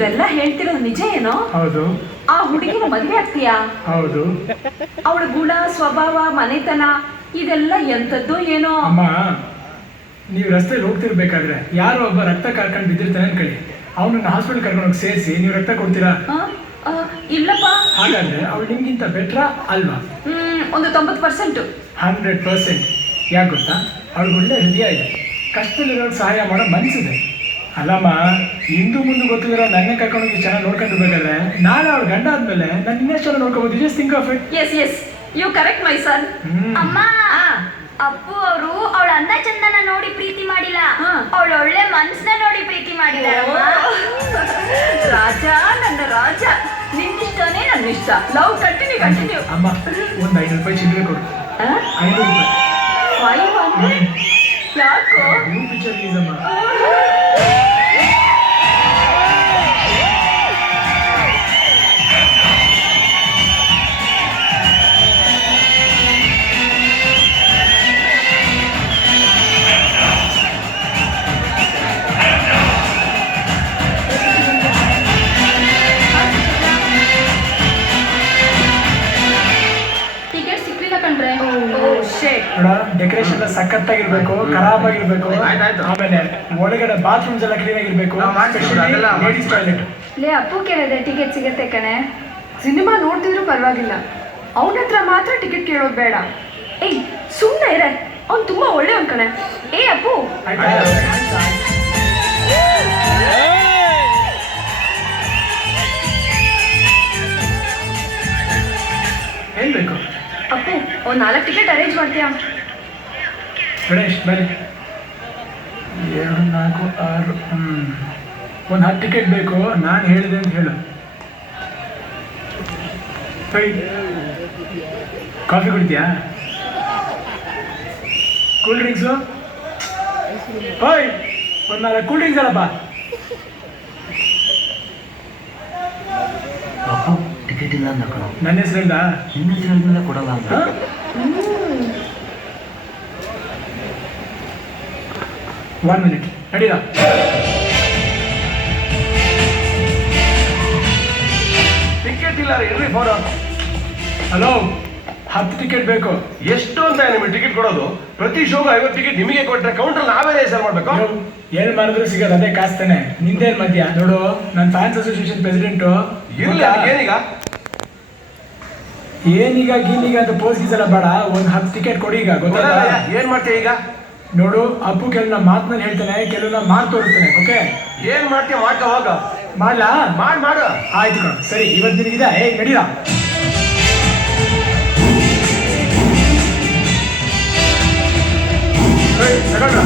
ಇವೆಲ್ಲ ಹೇಳ್ತಿರೋದು ನಿಜ ಏನೋ? ಹೌದು. ಆ ಹುಡುಗಿನ ಮದುವೆ ಆಗ್ತೀಯಾ? ಹೌದು. ಅವಳ ಗುಣ ಸ್ವಭಾವ ಮನೆತನ ಇದೆಲ್ಲ ಎಂತದ್ದು ಏನೋ? ಅಮ್ಮ, ನೀವು ರಸ್ತೆಯಲ್ಲಿ ಹೋಗ್ತಿರ್ಬೇಕಾದ್ರೆ ಯಾರೋ ಒಬ್ಬ ರಕ್ತ ಕಾರ್ಕೊಂಡು ಬಿದ್ದಿರ್ತಾನೆ ಅನ್ಕೊಳ್ಳಿ, ಅವನನ್ನ ಹಾಸ್ಪಿಟಲ್ ಕರ್ಕೊಂಡು ಸೇರಿಸಿ ನೀವು ರಕ್ತ ಕೊಡ್ತೀರಾ? ಇಲ್ಲಪ್ಪ. ಹಾಗಾದ್ರೆ ಅವಳು ನಿಮ್ಗಿಂತ ಬೆಟ್ರಾ ಅಲ್ವಾ? ಒಂದು 90%. 100%. ಯಾಕೆ ಗೊತ್ತಾ? ಅವಳಿಗೆ ಒಳ್ಳೆ ಹೃದಯ ಇದೆ, ಕಷ್ಟದಲ್ಲಿರೋರು ಸಹಾಯ ಮಾಡೋ ಮನಸ್ಸಿದೆ. ಅಲ್ಲಮ್ಮ, ಇಂದು ಮುಂದೆ ಗೊತ್ತಿರೋ ನನ್ನ ಕರ್ಕೊಂಡೋಗಿ ಚೆನ್ನಾಗಿ ನೋಡ್ಕೊಂಡಿರ್ಬೇಕಾದ್ರೆ ನಾಳೆ ಅವಳು ಗಂಡ ಆದ್ಮೇಲೆ ನಾನು ಇನ್ನೆಷ್ಟೆಲ್ಲ ನೋಡ್ಕೋಬಹುದು. Just think of it. Yes you correct my son. ಅಮ್ಮ, ಅಪ್ಪು ಅವರು ಅವಳ ಅಂದ ಚಂದನ ನೋಡಿ ಪ್ರೀತಿ ಮಾಡಿಲ್ಲ, ಅವಳ ಒಳ್ಳೆ ಮನ್ಸನ್ನ ನೋಡಿ ಪ್ರೀತಿ ಮಾಡಿದಾರಮ್ಮ. ರಾಜ, ನನ್ನ ರಾಜ, ನಿನ್ನಿಷ್ಟನೇ ನನ್ನ ಇಷ್ಟ. Love continue. ಅಮ್ಮ, ಒಂದು 500 ರೂಪಾಯಿ ಚಿಲ್ಲರೆ ಕೊಡು. 500 ರೂಪಾಯಿ. 500? ಯಾಕೋ? ನ್ಯೂ ಪಿಕ್ಚರ್ ರಿಲೀಸ್ ಅಮ್ಮ. ಟಿಕೆಟ್ ಸಿಕ್ಲಿಲ್ಲ ಕಣ್ರೆ. ನೋಡ, ಡೆಕೋರೇಷನ್ ಎಲ್ಲ ಸಖತ್ತಾಗಿರ್ಬೇಕು, ಖರಾಬ್ ಆಗಿರ್ಬೇಕು. ಆಮೇಲೆ ಒಳಗಡೆ ಬಾತ್ರೂಮ್ಸ್ ಎಲ್ಲ ಕ್ಲೀನ್ ಆಗಿರ್ಬೇಕು. Ladies toilet. ಲೇ, ಅಪ್ಪು ಕೇಳಿದೆ ಟಿಕೆಟ್ ಸಿಗತ್ತೆ ಕಣೆ. ಸಿನಿಮಾ ನೋಡ್ತಿದ್ರು ಪರವಾಗಿಲ್ಲ, ಅವನ ಹತ್ರ ಮಾತ್ರ ಟಿಕೆಟ್ ಕೇಳೋದು ಬೇಡ. ಏಯ್, ಸುಮ್ಮನೆ ಇರೆ, ಅವ್ನು ತುಂಬಾ ಒಳ್ಳೆಯವನ್ ಕಣೆ. ಏ ಅಪ್ಪು, ಹೇಳ್ಬೇಕು. ಅಪ್ಪು ಒಂದು 4 ಟಿಕೆಟ್ ಅರೇಂಜ್ ಮಾಡ್ತೀಯಾ? ಗಣೇಶ್ ಬನ್ನಿ. 2, 4, 6. ಒಂದು 10 ಟಿಕೆಟ್ ಬೇಕು. ನಾನು ಹೇಳಿದೆ ಅಂತ ಹೇಳು. ಕಾಫಿ ಕುಡಿತೀಯಾ? Cool drinks? ಒಂದು 4 ಕೂಲ್ ಡ್ರಿಂಕ್ಸ್ ಅಲ್ಲಪ್ಪ. ಟಿಕೆಟ್ ಇಲ್ಲ ಅಂದ ಕಣ. ನನ್ನ ಹೆಸರಿಂದ ನಿನ್ನ ಹೆಸರಿನಿಂದ ಕೊಡಲ್ಲ ಅಂತ. 1 ಮಿನಿಟ್ ನಡೀರ. ಟಿಕೆಟ್ ಇಲ್ಲ ಎಲ್ರಿ ಫೋನ್. ಹಲೋ, 10 ಟಿಕೆಟ್ ಬೇಕು. ಎಷ್ಟು ಅಂತ ನಿಮಗೆ ಟಿಕೆಟ್ ಕೊಡೋದು? ಪ್ರತಿ ಶೋಗೆ 50 ಟಿಕೆಟ್ ನಿಮಗೆ ಕೊಟ್ಟರೆ ಕೌಂಟರ್ ನಾವೇ ಹೆಸರು ಮಾಡ್ಬೇಕು. ಏನ್ ಮಾಡಿದ್ರು ಸಿಗೋದು ಅದೇ ಕಾಸ್ತಾನೆ. ನಿಂದೇನ್ ಮಧ್ಯ ನೋಡು, ನನ್ನ ಫ್ಯಾನ್ಸ್ ಅಸೋಸಿಯೇಷನ್ ಪ್ರೆಸಿಡೆಂಟು. ಇರ್ಲಿ, ಏನೀಗ ಏನೀಗ ಗೀನೀಗ ಅಂತ ಪೋಸ್ ಗೀಸಲ್ಲ ಬೇಡ. ಒಂದು 10 ಟಿಕೆಟ್ ಕೊಡಿ ಈಗ. ಗೊತ್ತಾಗ ಏನ್ ಮಾಡ್ತೀಯ ಈಗ? ನೋಡು, ಅಪ್ಪು ಕೆಲವ್ನ ಮಾತನ್ನ ಹೇಳ್ತಾನೆ, ಕೆಲವ್ನ ಮಾತು ತೋರಿಸ್ತಾನೆ. ಓಕೆ, ಏನ್ ಮಾಡ್ತೀಯ ಮಾಡ್ಕೊ ಹೋಗ. ಮಾಡ್ಲಾ? ಮಾಡು. ಆಯ್ತು ಕಣ, ಸರಿ. ಇವತ್ತು ನಿನಗಿದೆ. ನಡೀರಾ? ತಗೊಂಡ್ರ?